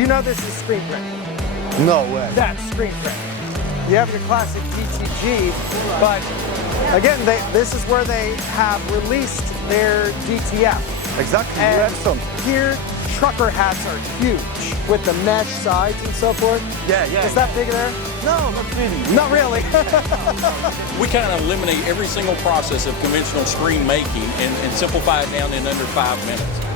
Do you know this is screen print? No way. That's screen print. You have your classic DTG, but again, this is where they have released their DTF. Exactly. And Epson. here, trucker hats are huge with the mesh sides and so forth. Yeah. Is that big there? No, not really. Not really. We kind of eliminate every single process of conventional screen making and simplify it down in under 5 minutes.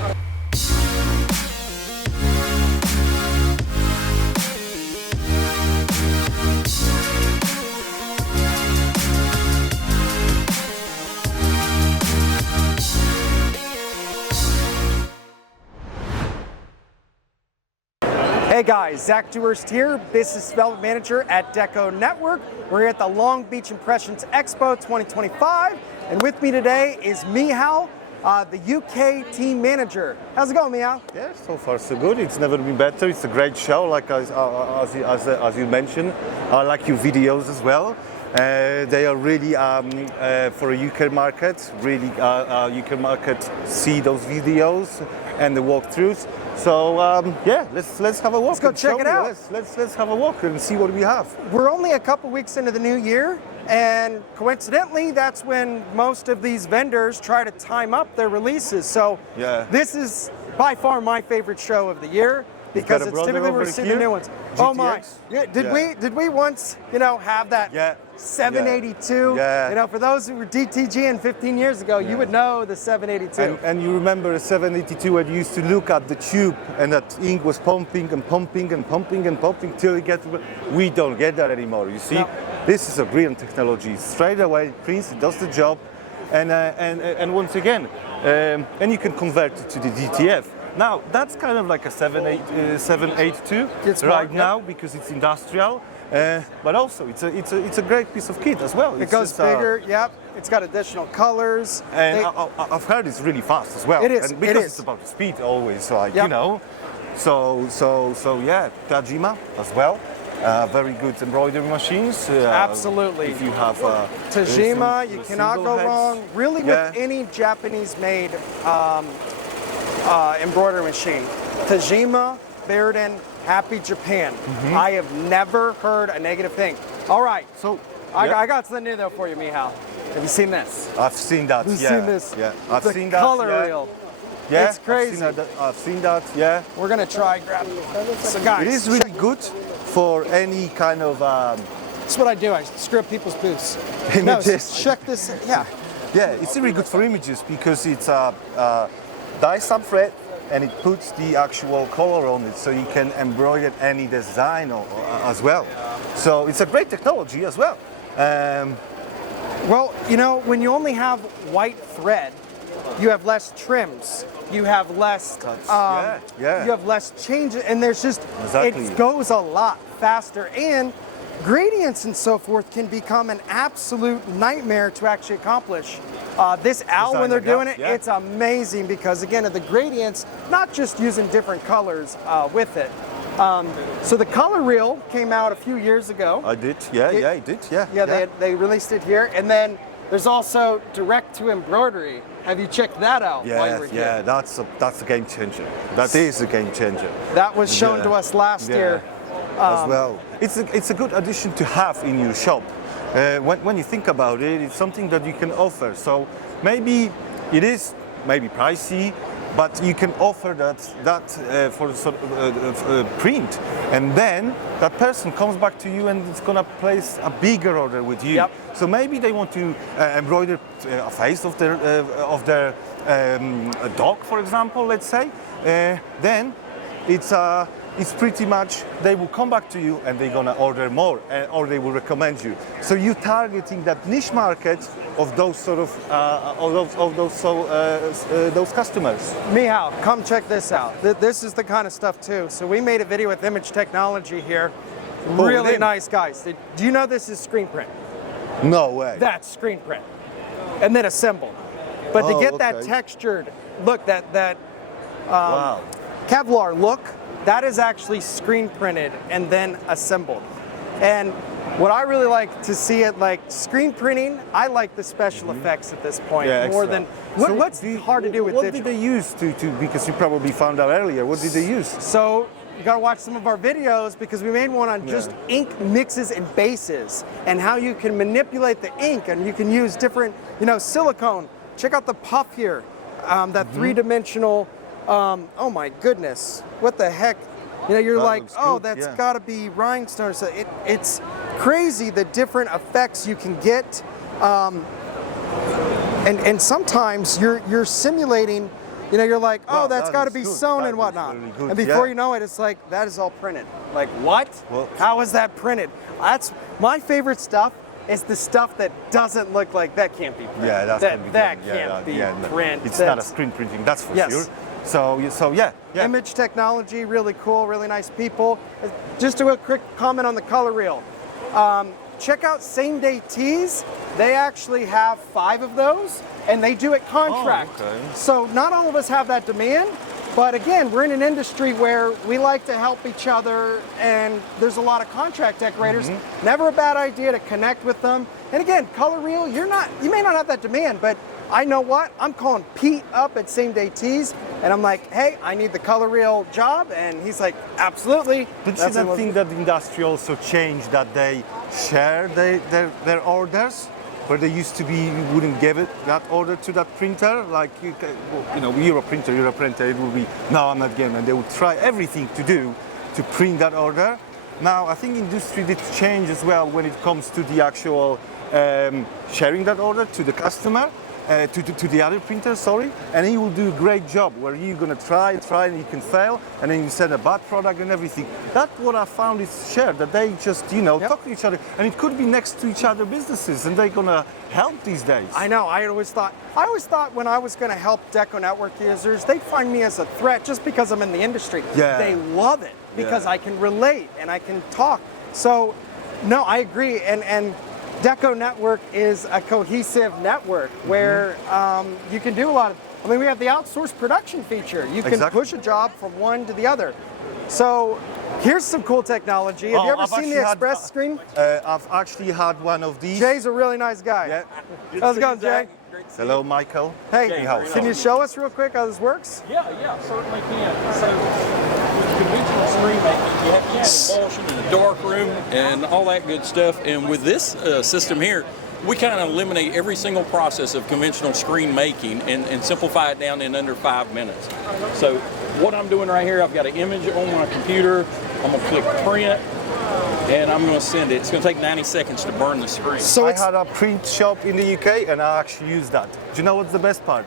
Hey guys, Zach Dewhurst here, Business Development Manager at DecoNetwork. We're here at the Long Beach Impressions Expo 2025, and with me today is Michal, the UK team manager. How's it going, Michal? Yeah, so far so good. It's never been better. It's a great show, like as you mentioned. I like your videos as well. They are really for a UK market. Really, UK market see those videos and the walkthroughs. So yeah, let's have a walk. Let's go check it out. Let's have a walk and see what we have. We're only a couple weeks into the new year, and coincidentally, that's when most of these vendors try to time up their releases. So yeah, this is by far my favorite show of the year because it's typically we're seeing the new ones. GTX? Oh my! Yeah, did we once have that 782? Yeah. For those who were DTGing 15 years ago, you would know the 782. And you remember a 782 where you used to look at the tube and that ink was pumping and pumping and pumping and pumping till it gets. We don't get that anymore. You see, this is a brilliant technology. Straight away, it prints, it does the job, and once again, and you can convert it to the DTF. Now that's kind of like a 782 right now because it's industrial, but also it's a great piece of kit as well. It goes bigger. Yep. It's got additional colors. And I've heard it's really fast as well. It is. And because it is. It's about speed always, like So yeah, Tajima as well. Very good embroidery machines. Absolutely. If you have Tajima, you cannot go heads. wrong. Really, with any Japanese-made embroidery machine. Tajima, Bairden, Happy Japan. I have never heard a negative thing. All right, so I got something new though for you, Michal. Have you seen this? I've seen that. You've seen this? Yeah, I've seen the that. color reel. Yeah, it's crazy. I've seen that. Yeah. We're gonna try grab it. So guys, it is really good for any kind of. That's what I do. I screw up people's booths. Images. No, check this. Yeah. Yeah, it's really good for images because it's die-sub thread and it puts the actual color on it, so you can embroider any design as well. So it's a great technology as well. Well, when you only have white thread, you have less trims, you have less cuts, you have less changes, and there's just it goes a lot faster, and gradients and so forth can become an absolute nightmare to actually accomplish. This owl, when they're doing it, it's amazing because again, of the gradients, not just using different colors with it. So the color reel came out a few years ago. I did, it did, yeah. They released it here, and then there's also Direct-to-Embroidery. Have you checked that out while you were here? Yeah, that's a game changer. That is a game changer. That was shown to us last year. As well. It's a good addition to have in your shop. When you think about it, it's something that you can offer. So maybe it is pricey, but you can offer that for sort of print, and then that person comes back to you and it's gonna place a bigger order with you. So maybe they want to embroider a face of their dog, for example, let's say. Then it's pretty much they will come back to you and they're gonna order more, or they will recommend you. So you're targeting that niche market of those sort of those customers. Michal, come check this out. This is the kind of stuff too. So we made a video with Image Technology here. Really nice guys. Do you know this is screen print? No way. That's screen print, and then assembled. But to get that textured look, that Kevlar look. That is actually screen printed and then assembled. And what I really like to see it like screen printing, I like the special effects at this point more than what's hard to do with digital. What did they use to because you probably found out earlier, what did they use? So you gotta watch some of our videos because we made one on just ink mixes and bases and how you can manipulate the ink, and you can use different, silicone. Check out the puff here, that three-dimensional. Oh my goodness, what the heck? You're like, oh, that's gotta be rhinestone. So it's crazy the different effects you can get, and sometimes you're simulating. You're like, oh, that's got to be sewn and whatnot. Really, and before you know it, it's like, that is all printed. Like, what? Well, how is that printed? That's my favorite stuff. Is the stuff that doesn't look like that can't be printed. Yeah, that can't be printed. It's not a screen printing, that's for sure. So yeah. Image technology, really cool, really nice people. Just a quick comment on the color reel. Check out Same Day Tees. They actually have 5 of those, and they do it contract. Oh, okay. So not all of us have that demand, but again, we're in an industry where we like to help each other, and there's a lot of contract decorators. Never a bad idea to connect with them. And again, color reel, you may not have that demand, but I know what? I'm calling Pete up at Same Day Tees, and I'm like, hey, I need the color reel job, and he's like, absolutely. Did you not think that the industry also changed, that they share their orders? Where they used to be, you wouldn't give that order to that printer, like you're a printer, it would be, no, I'm not getting it. They would try everything to do to print that order. Now, I think industry did change as well when it comes to the actual sharing that order to the customer, to the other printer, and he will do a great job where you're gonna try and you can fail, and then you send a bad product and everything. That's what I found is shared, that they just, talk to each other, and it could be next to each other businesses, and they're gonna help these days. I know, I always thought when I was gonna help DecoNetwork users, they'd find me as a threat just because I'm in the industry. Yeah. They love it because I can relate and I can talk. So, no, I agree, and DecoNetwork is a cohesive network where you can do a lot of, we have the outsourced production feature. You can push a job from one to the other. So here's some cool technology. Have you ever seen the Express screen? I've actually had one of these. Jay's a really nice guy. Yeah. How's it going, Jay? Hello, Michael. Hey, can you show us real quick how this works? Yeah, certainly can. So with conventional screen making, you have emulsion in the darkroom and all that good stuff. And with this system here, we kind of eliminate every single process of conventional screen making and simplify it down in under 5 minutes. So what I'm doing right here, I've got an image on my computer. I'm going to click print, and I'm going to send it. It's going to take 90 seconds to burn the screen. So I had a print shop in the UK, and I actually used that. Do you know what's the best part?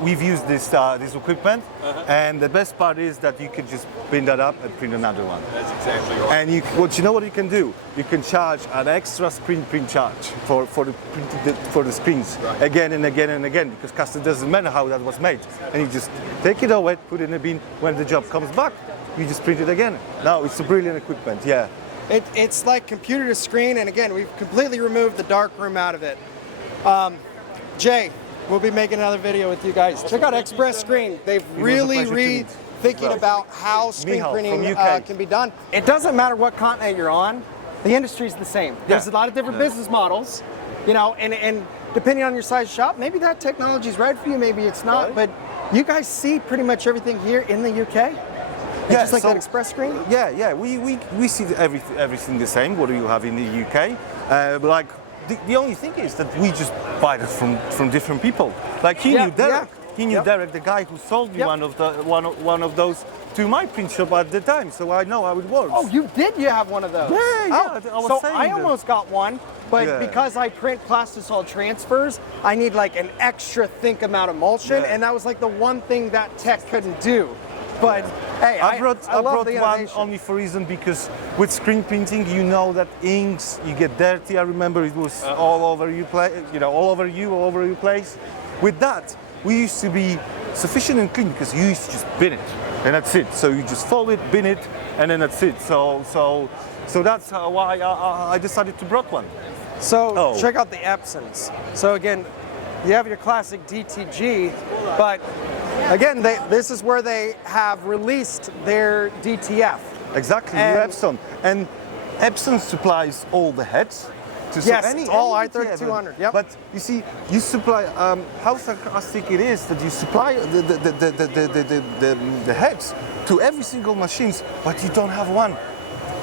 We've used this equipment, and the best part is that you can just print that up and print another one. That's exactly right. And you know what you can do? You can charge an extra print charge for the screens again and again and again, because customer doesn't matter how that was made, and you just take it away, put it in a bin. When the job comes back, you just print it again. No, it's a brilliant equipment. Yeah. It's like computer to screen, and again, we've completely removed the darkroom out of it. Jay, we'll be making another video with you guys. Check out Express Screen. They've really thinking about how screen Michal, printing can be done. It doesn't matter what continent you're on. The industry's the same. There's a lot of different business models, and depending on your size shop, maybe that technology is right for you, maybe it's not. But you guys see pretty much everything here in the UK. Yeah, just like that Express Screen? Yeah. We see everything the same, what do you have in the UK. But the only thing is that we just buy it from different people. Like he knew Derek. He knew Derek, the guy who sold me one of those to my print shop at the time, so I know how it works. Oh, you have one of those? Yeah. I almost got one, but because I print plastisol transfers, I need like an extra thick amount of emulsion, and that was like the one thing that tech couldn't do. But hey, I brought one only for reason because with screen printing, you know that inks you get dirty. I remember it was all over your place. With that, we used to be sufficient and clean because you used to just bin it, and that's it. So you just fold it, bin it, and then that's it. So that's why I decided to brought one. So check out the Epsons. So again, you have your classic DTG, but again, this is where they have released their DTF. Exactly, Epson. And Epson supplies all the heads. to. So Yes, it's all i3200. Yep. But you see, you supply. How sarcastic it is that you supply the heads to every single machines, but you don't have one.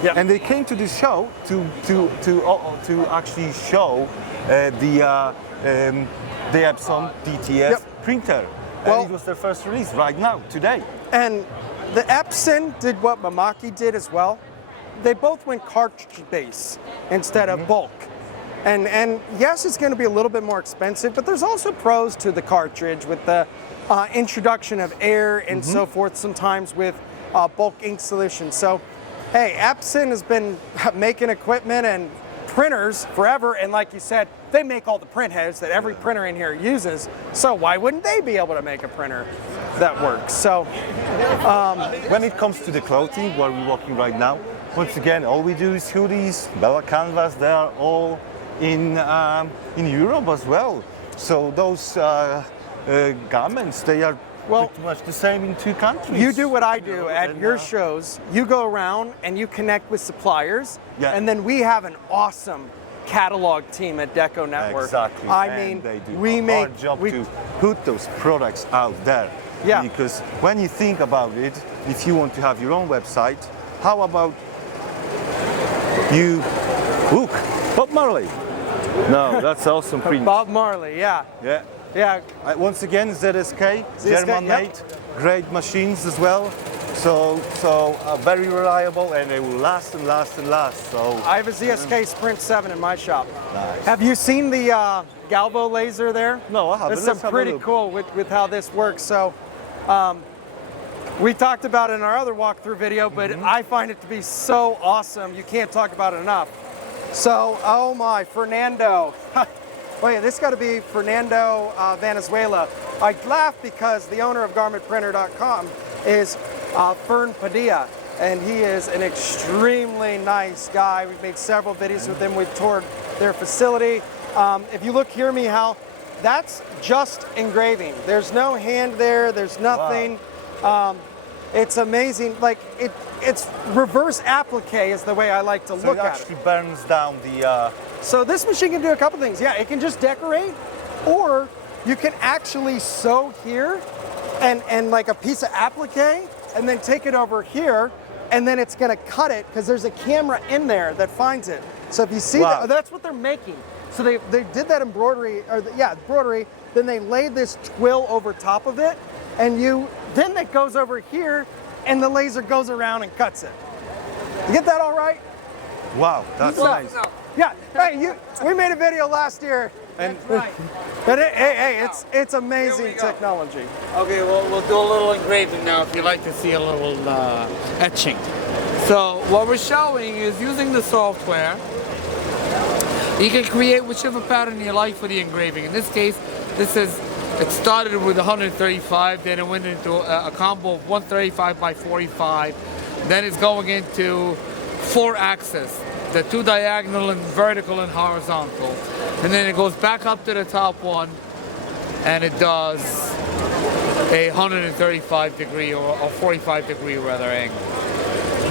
Yeah. And they came to this show to actually show the Epson DTF printer. Well, and it was their first release right now, today. And the Epson did what Mamaki did as well. They both went cartridge base instead of bulk. And yes, it's going to be a little bit more expensive, but there's also pros to the cartridge with the introduction of air and so forth, sometimes with bulk ink solution. So, hey, Epson has been making equipment and printers forever, and like you said, they make all the print heads that every printer in here uses, so why wouldn't they be able to make a printer that works? So when it comes to the clothing, where we're walking right now, once again, all we do is hoodies, Bella Canvas, they are all in Europe as well. So those garments, they are pretty much the same in two countries. You do what I do at your shows. You go around and you connect with suppliers, and then we have an awesome catalog team at DecoNetwork. Exactly. I and mean, they do we a make hard job to put those products out there. Yeah. Because when you think about it, if you want to have your own website, how about you look, Bob Marley? No, that's awesome print. Bob Marley, yeah. Yeah. Yeah. Once again, ZSK, German made, great machines as well. So very reliable, and they will last and last and last. So I have a ZSK Sprint 7 in my shop. Nice. Have you seen the Galvo laser there? No, I haven't. It's pretty cool with how this works. So we talked about it in our other walkthrough video, but I find it to be so awesome. You can't talk about it enough. So, oh my, Fernando. Oh yeah, this got to be Fernando Venezuela. I laugh because the owner of GarmentPrinter.com is Fern Padilla, and he is an extremely nice guy. We've made several videos with him. We've toured their facility. If you look here, Michal, that's just engraving. There's no hand there. There's nothing. Wow. It's amazing. Like it's reverse appliqué is the way I like to look at it. So it actually burns down the. So this machine can do a couple things. Yeah, it can just decorate, or you can actually sew here, and like a piece of appliqué, and then take it over here, and then it's gonna cut it because there's a camera in there that finds it. So if you see that, that's what they're making. So they did that embroidery, embroidery. Then they laid this twill over top of it, and then it goes over here, and the laser goes around and cuts it. You get that all right? Wow, that's nice. Yeah. Hey, we made a video last year, and it's amazing technology. Okay, well, we'll do a little engraving now if you'd like to see a little etching. So what we're showing is using the software, you can create whichever pattern you like for the engraving. In this case, it started with 135, then it went into a combo of 135 by 45, then it's going into 4 axis, the 2 diagonal and vertical and horizontal, and then it goes back up to the top one, and it does a 135 degree or 45 degree rather angle.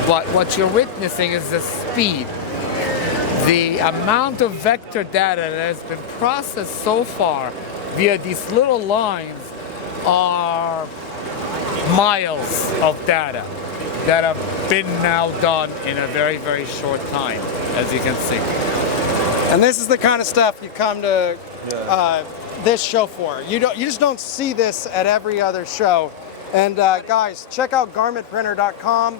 But what you're witnessing is the speed. The amount of vector data that has been processed so far via these little lines are miles of data that have been now done in a very, very short time, as you can see. And this is the kind of stuff you come to this show for. You just don't see this at every other show. And guys, check out GarmentPrinter.com.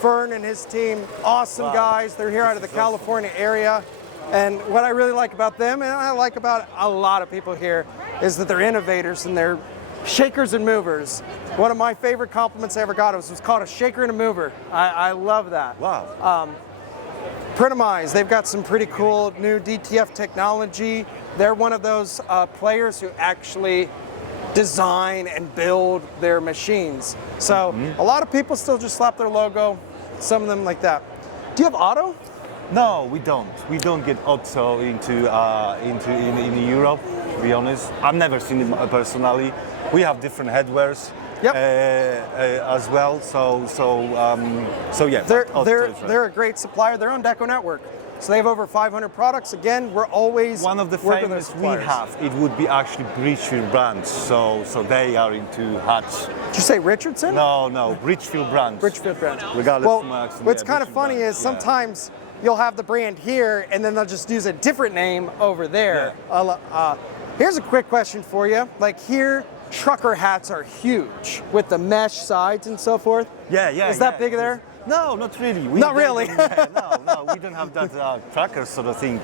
Fern and his team, awesome guys. They're here out of the California area. And what I really like about them, and I like about a lot of people here, is that they're innovators and they're shakers and movers. One of my favorite compliments I ever got was called a shaker and a mover. I love that. Wow. Printimize, they've got some pretty cool new DTF technology. They're one of those players who actually design and build their machines. So a lot of people still just slap their logo, some of them like that. Do you have auto? No, we don't. We don't get auto into Europe, to be honest. I've never seen it personally. We have different headwares as well. So yeah. They're a great supplier. They're on DecoNetwork. So they have over 500 products. Again, we're always One of the working with famous we suppliers. have, it would be actually Bridgefield brands. So they are into hats. Did you say Richardson? No, Bridgefield brands. Bridgefield brand. Regardless Well, of my accent, what's yeah, kind of Bridgefield funny brands, is yeah. sometimes you'll have the brand here, and then they'll just use a different name over there. Here's a quick question for you. Like here, trucker hats are huge with the mesh sides and so forth. Yeah. Is that big there? No, not really. Not really. No, we don't have that tracker sort of thing.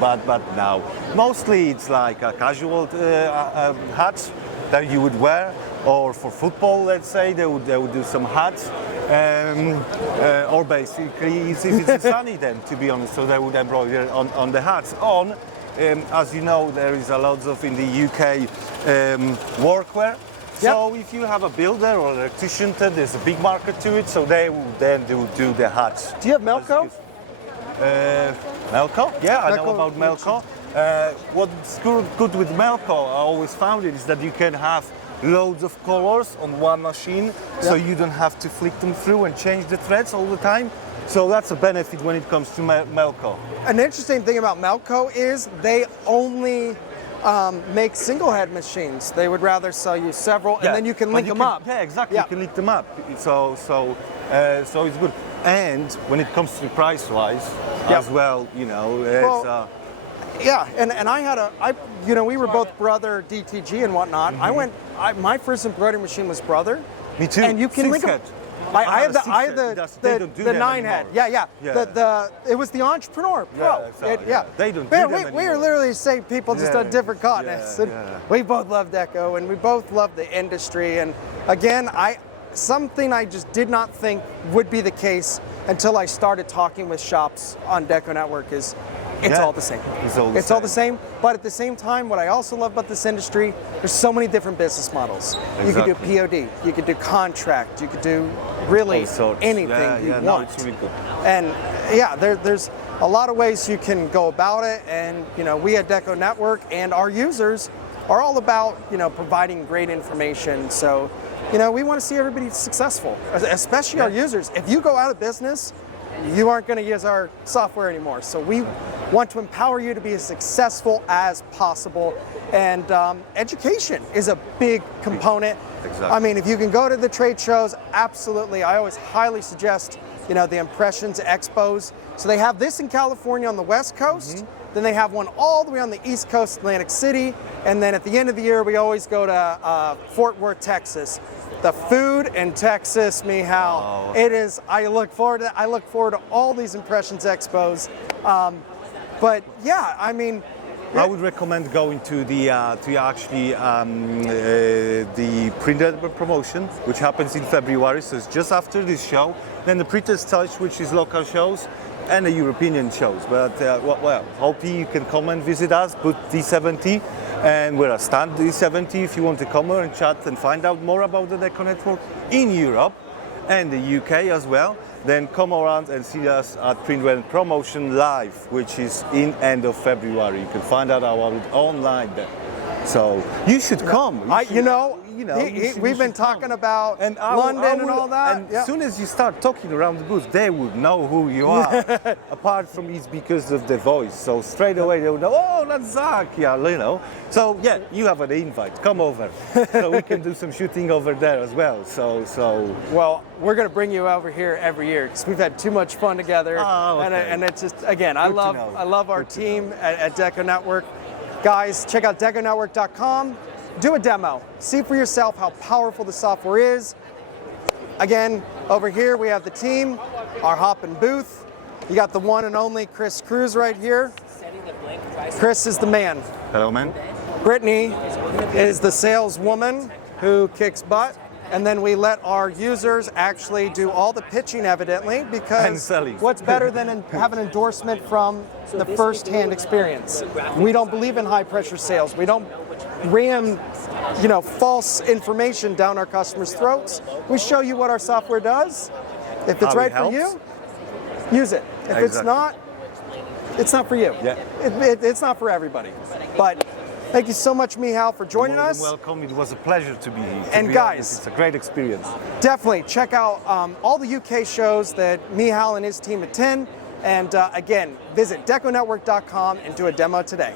But no, mostly it's like a casual hats that you would wear, or for football, let's say they would do some hats, or basically if it's sunny then, to be honest, so they would embroider on the hats. As you know, there is a lot of in the UK workwear. So if you have a builder or electrician, there's a big market to it, so they will do the hats. Do you have Melco? Melco? Yeah, I know about Melco. What's good with Melco, I always found it, is that you can have loads of colors on one machine, so you don't have to flick them through and change the threads all the time. So that's a benefit when it comes to Melco. An interesting thing about Melco is they only make single head machines. They would rather sell you several, and then you can link them up. Yeah, exactly. You can link them up. So it's good. And when it comes to price-wise, as well, you know, it's. Yeah, and we were both brother DTG and whatnot. My first embroidery machine was brother. Me too. And you can link them. I had the 9 head. Yeah. It was the Entrepreneur Pro. They don't do Man, them we are anymore. literally the same people, just on different continents. And we both love deco, and we both love the industry. And again, something I just did not think would be the case until I started talking with shops on DecoNetwork is it's all the same. It's all the same. But at the same time, what I also love about this industry, there's so many different business models. You could do POD, you could do contract, you could do really anything you want. It's really good. And there's a lot of ways you can go about it. And we at DecoNetwork and our users are all about providing great information. So we want to see everybody successful, especially our users. If you go out of business, you aren't going to use our software anymore. So we want to empower you to be as successful as possible. And education is a big component. Exactly. I mean, if you can go to the trade shows, absolutely. I always highly suggest, the Impressions Expos. So they have this in California on the West Coast. Then they have one all the way on the East Coast, Atlantic City. And then at the end of the year, we always go to Fort Worth, Texas. The food in Texas, Michal, it is. I look forward to all these Impressions Expos. But yeah, I mean, I would recommend going to the the printed promotion, which happens in February. So it's just after this show. Then the Printers Touch, which is local shows, and the European shows. But hope you can come and visit us. Put D70. And we're a stand D70 if you want to come and chat and find out more about the DecoNetwork in Europe and the UK as well. Then come around and see us at Printwell Promotion Live, which is in end of February. You can find out about it online there. So you should come. We've been talking about London and all that. And as soon as you start talking around the booth, they would know who you are. Apart from it's because of the voice. So straight away they would know, oh, that's Zach, So you have an invite. Come over. So we can do some shooting over there as well. Well, we're going to bring you over here every year because we've had too much fun together. Oh, okay. And it's just, again, I love our team at DecoNetwork. Guys, check out DecoNetwork.com. Do a demo. See for yourself how powerful the software is. Again, over here we have the team, our hopping booth. You got the one and only Chris Cruz right here. Chris is the man. Hello, man. Brittany is the saleswoman who kicks butt. And then we let our users actually do all the pitching, evidently, because what's better than have an endorsement from the first-hand experience? We don't believe in high-pressure sales. We don't ram, false information down our customers' throats. We show you what our software does. If it's right for you, use it. If it's not, it's not for you. Yeah. It's not for everybody. But thank you so much, Michal, for joining us. Welcome. It was a pleasure to be here. And guys, it's a great experience. Definitely check out all the UK shows that Michal and his team attend. And again, visit DecoNetwork.com and do a demo today.